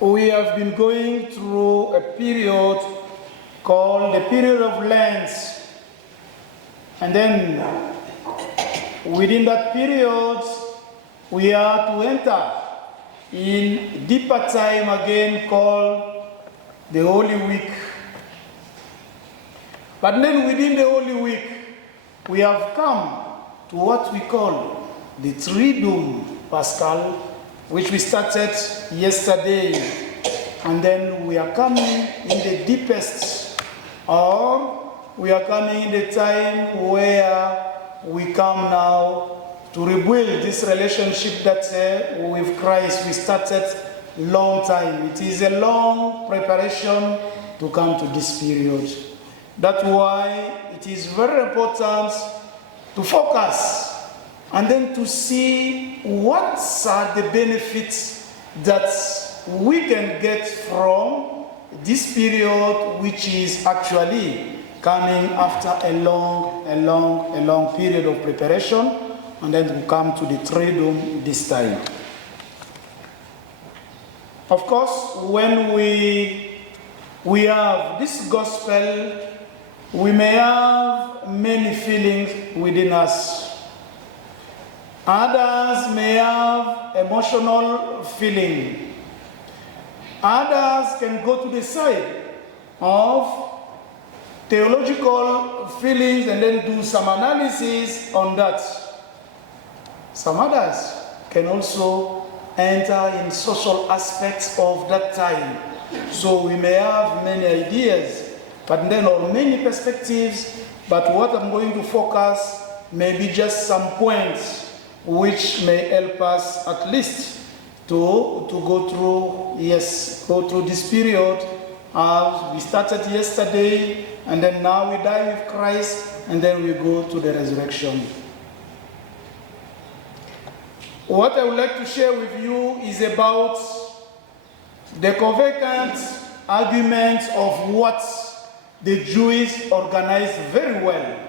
We have been going through a period called the period of Lent. And then within that period, we are to enter in deeper time again called the Holy Week. But then within the Holy Week, we have come to what we call the Triduum Pascal, which we started yesterday. And then we are coming in the deepest, or we are coming in the time where we come now to rebuild this relationship that with Christ we started long time. It is a long preparation to come to this period. That's why it is very important to focus and then to see what are the benefits that we can get from this period, which is actually coming after a long period of preparation, and then we come to the Triduum this time. Of course, when we have this gospel, we may have many feelings within us. Others may have emotional feeling. Others can go to the side of theological feelings and then do some analysis on that. Some others can also enter in social aspects of that time. So we may have many ideas, but then on many perspectives, but what I'm going to focus may be just some points which may help us at least to go through this period. We started yesterday, and then now we die with Christ, and then we go to the resurrection. What I would like to share with you is about the convergent arguments of what the Jews organized very well.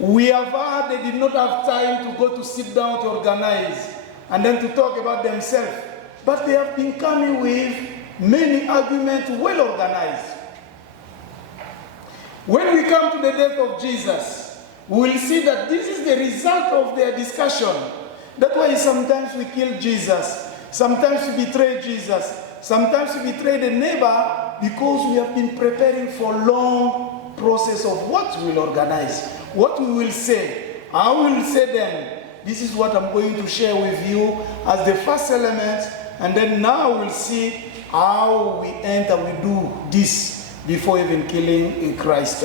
We have heard they did not have time to go to sit down to organize and then to talk about themselves, but they have been coming with many arguments well organized. When we come to the death of Jesus, we will see that this is the result of their discussion. That's why sometimes we kill Jesus, sometimes we betray Jesus, sometimes we betray the neighbor, because we have been preparing for a long process of what we will organize, what we will say, how we will say them. This is what I'm going to share with you as the first element, and then now we'll see how we enter, we do this before even killing Christ.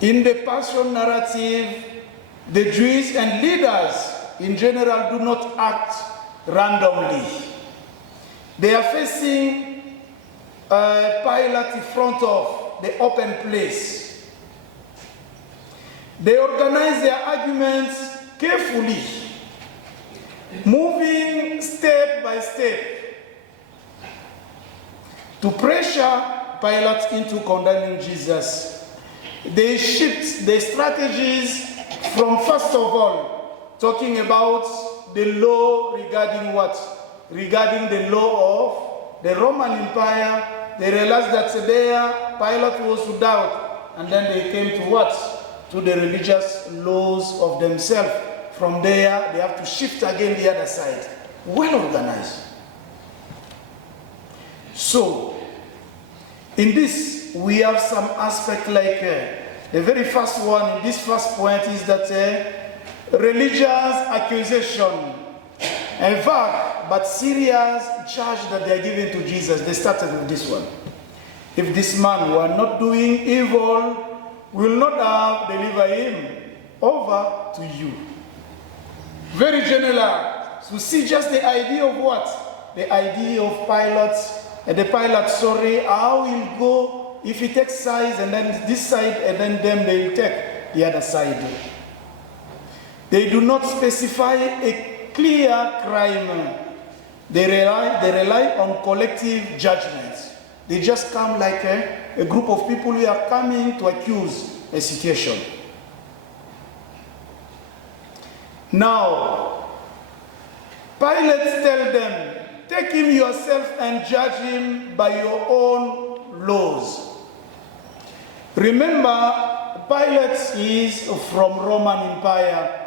In the Passion narrative, the Jews and leaders in general do not act randomly. They are facing Pilate in front of the open place. They organize their arguments carefully, moving step by step to pressure Pilate into condemning Jesus. They shift their strategies from, first of all, talking about the law regarding what? Regarding the law of the Roman Empire. They realized that there Pilate was to doubt, and then they came to what? To the religious laws of themselves. From there, they have to shift again the other side. Well organized. So, in this, we have some aspect like the very first one in this first point is that religious accusation, a vague but serious charge that they are giving to Jesus. They started with this one. If this man were not doing evil, we will not have delivered him over to you. Very general. So see just the idea of what? The idea of Pilate, how he'll go if he takes sides, and then this side, and then them they will take the other side. They do not specify a clear crime. They rely on collective judgment. They just come like a group of people who are coming to accuse a situation. Now, Pilate tell them, take him yourself and judge him by your own laws. Remember, Pilate is from Roman Empire,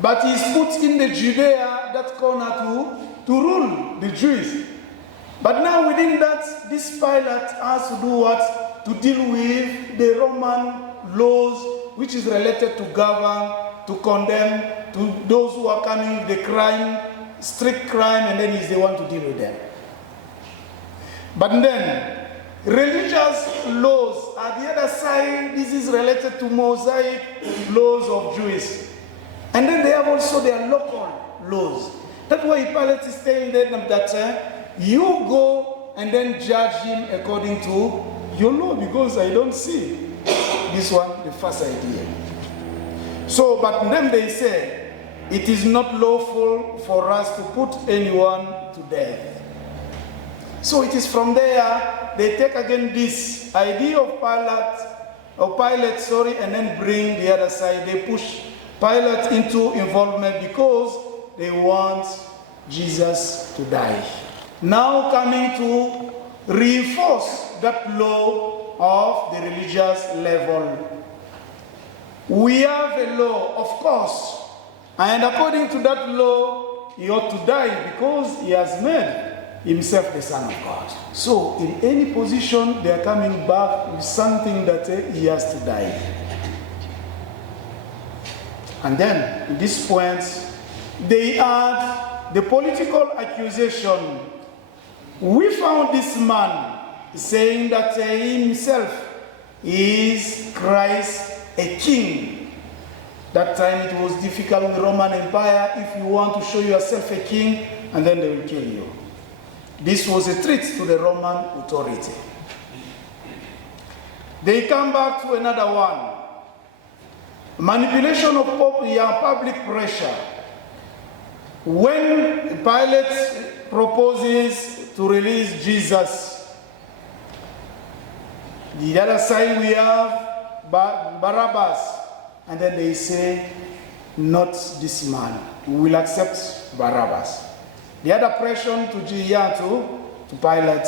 but he's put in the Judea, that corner, to rule the Jews. But now within that, this Pilate has to do what? To deal with the Roman laws, which is related to govern, to condemn, to those who are coming with the crime, strict crime, and then he's the one to deal with them. But then, religious laws at the other side, this is related to Mosaic laws of Jews. And then they have also their local laws. That's why Pilate is telling them that you go and then judge him according to your law, because I don't see this one, the first idea. So, but then they say, it is not lawful for us to put anyone to death. So it is from there, they take again this idea of Pilate, and then bring the other side. They push Pilate into involvement because they want Jesus to die. Now coming to reinforce that law of the religious level. We have a law, of course, and according to that law, he ought to die because he has made himself the Son of God. So in any position, they are coming back with something that he has to die. And then, at this point, they add the political accusation. We found this man saying that he himself is Christ, a king. That time it was difficult with the Roman Empire. If you want to show yourself a king, and then they will kill you. This was a threat to the Roman authority. They come back to another one. Manipulation of public pressure. When Pilate proposes to release Jesus, the other side we have Barabbas, and then they say, not this man, we will accept Barabbas. The other pressure to Pilate.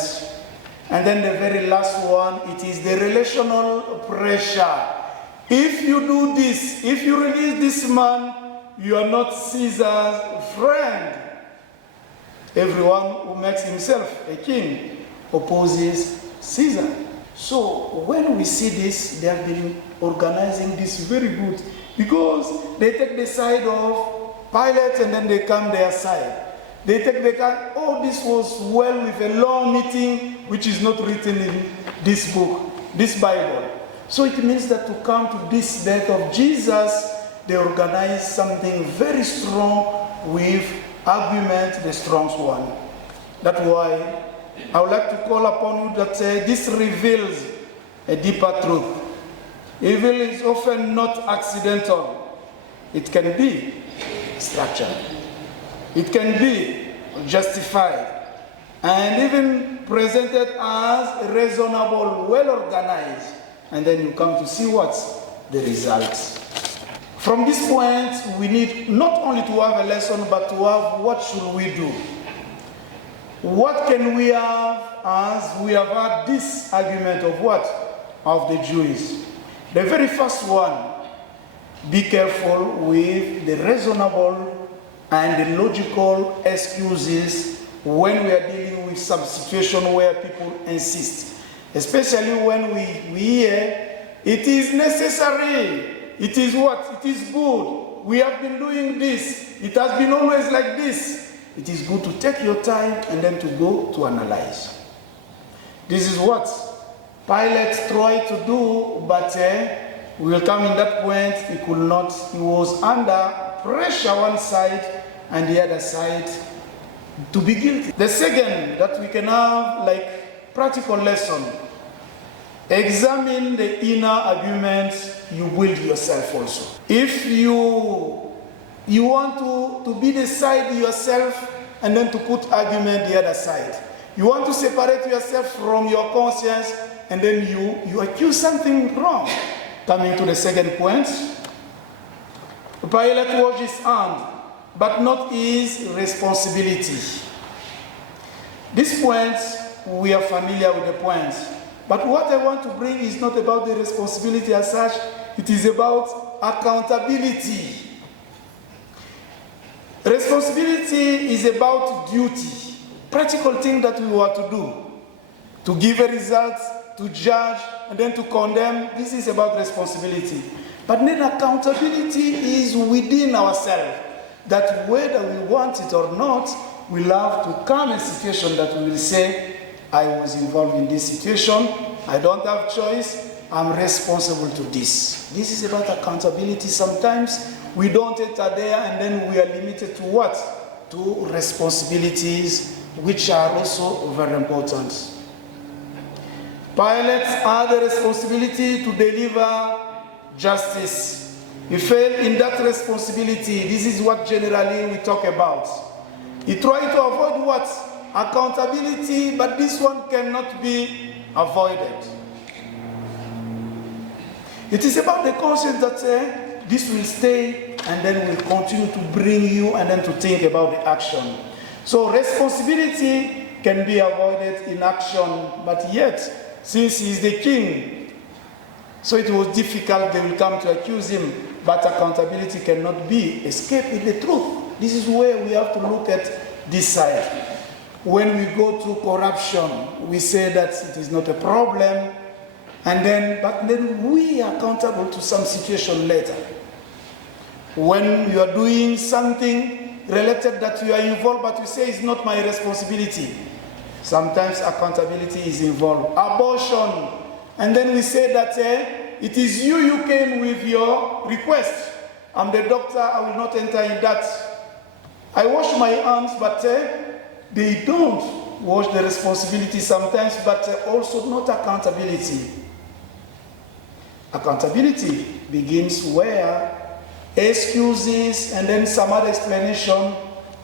And then the very last one, it is the relational pressure. If you do this, if you release this man, you are not Caesar's friend. Everyone who makes himself a king opposes Caesar. So when we see this, they have been organizing this very good, because they take the side of Pilate and then they come their side. They take the card, oh, this was well with a long meeting, which is not written in this book, this Bible. So it means that to come to this death of Jesus, they organize something very strong with argument, the strongest one. That's why I would like to call upon you that this reveals a deeper truth. Evil is often not accidental. It can be structured. It can be justified and even presented as reasonable, well organized, and then you come to see what's the results. From this point, we need not only to have a lesson, but to have what should we do? What can we have as we have had this argument of what? Of the Jews. The very first one, be careful with the reasonable and the logical excuses when we are dealing with some situation where people insist. Especially when we hear, it is necessary, it is what? It is good, we have been doing this, it has been always like this. It is good to take your time and then to go to analyze. This is what Pilate tried to do, but we will come in that point, he could not. He was under pressure one side and the other side to be guilty. The second that we can have like practical lesson, examine the inner arguments you build yourself also. If you want to be the side yourself and then to put argument the other side. You want to separate yourself from your conscience and then you accuse something wrong. Coming to the second point, Pilate washed his hand but not his responsibility. This point, we are familiar with the point. But what I want to bring is not about the responsibility as such, it is about accountability. Responsibility is about duty, practical thing that we are to do, to give a result, to judge, and then to condemn. This is about responsibility. But then accountability is within ourselves, that whether we want it or not, we'll have to come in a situation that we will say, I was involved in this situation, I don't have choice, I'm responsible to this. This is about accountability. Sometimes we don't enter there and then we are limited to what? To responsibilities, which are also very important. Pilots had the responsibility to deliver justice. He failed in that responsibility. This is what generally we talk about. He tried to avoid what? Accountability, but this one cannot be avoided. It is about the conscience that this will stay and then will continue to bring you and then to think about the action. So responsibility can be avoided in action, but yet, since he is the king, so it was difficult, they will come to accuse him, but accountability cannot be escaped with the truth. This is where we have to look at this side. When we go through corruption, we say that it is not a problem, but then we are accountable to some situation later. When you are doing something related that you are involved, but you say it's not my responsibility, sometimes accountability is involved. Abortion, and then we say that it is you came with your request. I'm the doctor, I will not enter in that. I wash my hands, but they don't wash the responsibility sometimes, but also not accountability. Accountability begins where excuses and then some other explanation,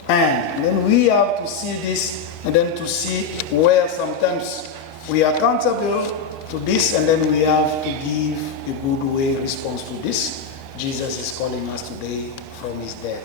and then we have to see this and then to see where sometimes we are accountable to this, and then we have to give a good way response to this. Jesus is calling us today from his death.